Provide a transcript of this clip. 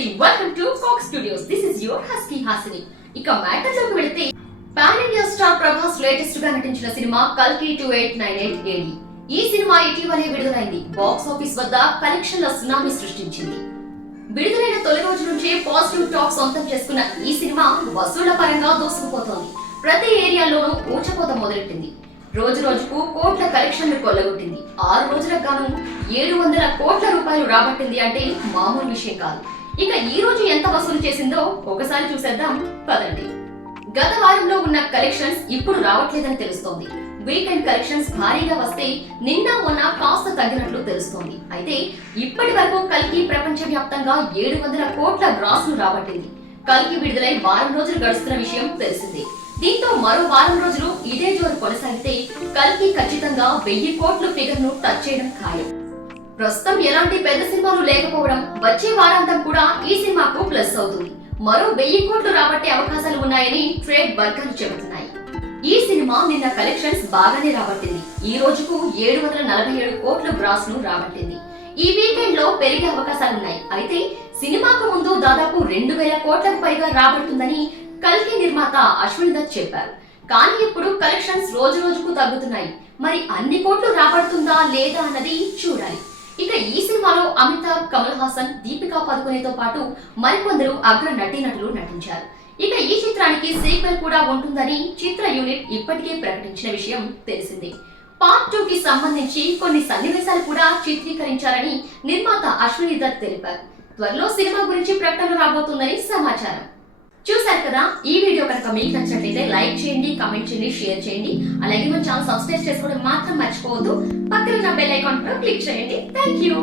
నమస్తే welcome to folk studios this is your husky Hasini ఇక మ్యాటర్లోకి వెళితే పాన్ ఇండియా స్టార్ ప్రభాస్ లేటెస్ట్గా నటించిన సినిమా కల్కి two eight nine eight A D ఈ సినిమా ఇటీవలే విడుదలైంది. బాక్స్ ఆఫీస్ వద్ద కలెక్షన్ల సునామీ సృష్టించింది. విడుదలైన తొలి రోజు నుంచే పాజిటివ్ టాక్ సొంతం చేసుకున్న ఈ సినిమా వసూళ్ళ పరంగా దూసుకుపోతోంది. ప్రతి ఏరియాలోనూ ఊచకోత మొదలెట్టింది. రోజు రోజుకు కోట్ల కలెక్షన్లు కొల్లగొట్టింది. ఆరు రోజులకు గాను ఏడు వందల కోట్ల రూపాయలు రాబట్టింది అంటే మామూలు విషయం కాదు. ఇక ఈ రోజు ఎంత వసూలు చేసిందో ఒకసారి చూసేద్దాం. పదండి. గత వారంలో ఉన్న కలెక్షన్స్ ఇప్పుడు రావట్లేదని తెలుస్తోంది. వీకెండ్ కలెక్షన్స్ భారీగా వస్తే నిన్న మొన్న కాస్త తగ్గినట్లు తెలుస్తోంది. అయితే ఇప్పటి వరకు కల్కి ప్రపంచవ్యాప్తంగా ఏడు వందల కోట్ల గ్రాసులు రాబట్టింది. కల్కి విడుదలై వారం రోజులు గడుస్తున్న విషయం తెలిసిందే. దీంతో మరో వారం రోజులు ఇదే జోరు కొనసాగితే కల్కి ఖచ్చితంగా వెయ్యి కోట్ల ఫిగర్ను టచ్ చేయడం ఖాయం. ప్రస్తుతం ఎలాంటి పెద్ద సినిమాలు లేకపోవడం వచ్చే వారాంతం కూడా ఈ సినిమాకు ప్లస్ అవుతుంది. మరో వెయ్యి కోట్లు రాబట్టే అవకాశాలు ఉన్నాయని ట్రేడ్ వర్గాలు చెబుతున్నాయి. ఈ సినిమా నిన్న కలెక్షన్స్ బాగానే రాబట్టింది. ఈ రోజుకు ఏడు వందల నలభై ఏడు కోట్ల గ్రాస్ను రాబట్టింది. ఈ వీకెండ్లో పెరిగే అవకాశాలున్నాయి అయితే సినిమాకు ముందు దాదాపు రెండు వేల కోట్లకు పైగా రాబడుతుందని కల్కి నిర్మాత అశ్విన్ దత్ చెప్పారు. కానీ ఇప్పుడు కలెక్షన్స్ రోజు రోజుకు తగ్గుతున్నాయి. మరి అన్ని కోట్లు రాబడుతుందా లేదా అన్నది చూడాలి. ఇక ఈ సినిమాలో అమితాబ్ కమల్ హాసన్ దీపికా పదుకునేతో పాటు మరికొందరు అగ్ర నటీనటులు నటించారు. ఇక ఈ చిత్రానికి సీక్వెల్ కూడా ఉంటుందని చిత్ర యూనిట్ ఇప్పటికే ప్రకటించిన విషయం తెలిసిందే. పార్ట్ టూ కి సంబంధించి కొన్ని సన్నివేశాలు కూడా చిత్రీకరించారని నిర్మాత అశ్విని దత్ తెలిపారు. త్వరలో సినిమా గురించి ప్రకటన రాబోతుందని సమాచారం. చూశారు కదా ఈ వీడియో కనుక మీకు నచ్చినట్లయితే లైక్ చేయండి కామెంట్ చేయండి షేర్ చేయండి. అలాగే మన ఛానల్ సబ్స్క్రైబ్ చేసుకోవడం మాత్రం మర్చిపోవద్దు. పక్కన బెల్ ఐకాన్ కూడా క్లిక్ చేయండి. Thank you